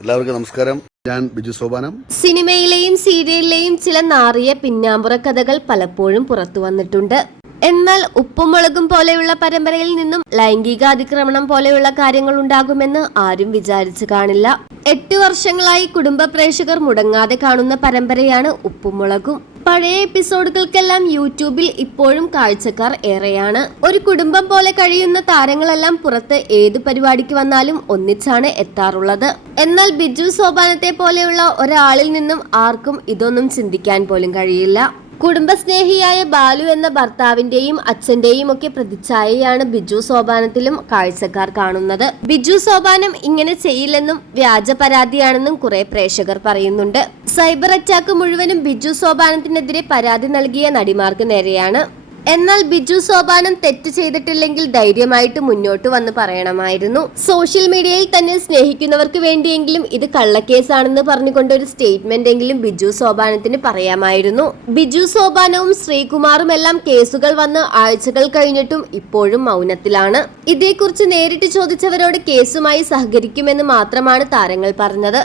എല്ലാവർക്കും നമസ്കാരം. ഞാൻ ബിജു സോപാനം. സിനിമയിലെയും സീരിയലിലെയും ചില നാറിയ പിന്നാമ്പുറ കഥകൾ പലപ്പോഴും പുറത്തു വന്നിട്ടുണ്ട്. എന്നാൽ ഉപ്പും മുളകും പോലെയുള്ള പരമ്പരയിൽ നിന്നും ലൈംഗിക അതിക്രമണം പോലെയുള്ള കാര്യങ്ങൾ ഉണ്ടാകുമെന്ന് ആരും വിചാരിച്ചു കാണില്ല. 8 വർഷങ്ങളായി കുടുംബ പ്രേക്ഷകർ മുടങ്ങാതെ കാണുന്ന പരമ്പരയാണ് ഉപ്പും മുളകും. പഴയ എപ്പിസോഡുകൾക്കെല്ലാം യൂട്യൂബിൽ ഇപ്പോഴും കാഴ്ചക്കാർ ഏറെയാണ്. ഒരു കുടുംബം പോലെ കഴിയുന്ന താരങ്ങളെല്ലാം പുറത്ത് ഏതു പരിപാടിക്ക് വന്നാലും ഒന്നിച്ചാണ് എത്താറുള്ളത്. എന്നാൽ ബിജു സോപാനത്തെ പോലെയുള്ള ഒരാളിൽ നിന്നും ആർക്കും ഇതൊന്നും ചിന്തിക്കാൻ പോലും കഴിയില്ല. കുടുംബസ്നേഹിയായ ബാലു എന്ന ഭർത്താവിന്റെയും അച്ഛന്റെയും ഒക്കെ പ്രതിച്ഛായയാണ് ബിജു സോപാനത്തിലും കാഴ്ചക്കാർ കാണുന്നത്. ബിജു സോപാനം ഇങ്ങനെ ചെയ്യില്ലെന്നും വ്യാജ പരാതിയാണെന്നും കുറെ പ്രേക്ഷകർ പറയുന്നുണ്ട്. സൈബർ അറ്റാക്ക് മുഴുവനും ബിജു സോപാനത്തിനെതിരെ പരാതി നൽകിയ നടിമാർക്ക് നേരെയാണ്. എന്നാൽ ബിജു സോപാനം തെറ്റ് ചെയ്തിട്ടില്ലെങ്കിൽ ധൈര്യമായിട്ട് മുന്നോട്ട് വന്ന് പറയണമായിരുന്നു. സോഷ്യൽ മീഡിയയിൽ തന്നെ സ്നേഹിക്കുന്നവർക്ക് വേണ്ടിയെങ്കിലും ഇത് കള്ളക്കേസാണെന്ന് പറഞ്ഞുകൊണ്ട് ഒരു സ്റ്റേറ്റ്മെന്റ് എങ്കിലും ബിജു സോപാനത്തിന് പറയാമായിരുന്നു. ബിജു സോപാനവും ശ്രീകുമാറും എല്ലാം കേസുകൾ വന്ന് ആഴ്ചകൾ കഴിഞ്ഞിട്ടും ഇപ്പോഴും മൗനത്തിലാണ്. ഇതേക്കുറിച്ച് നേരിട്ട് ചോദിച്ചവരോട് കേസുമായി സഹകരിക്കുമെന്ന് മാത്രമാണ് താരങ്ങൾ പറഞ്ഞത്.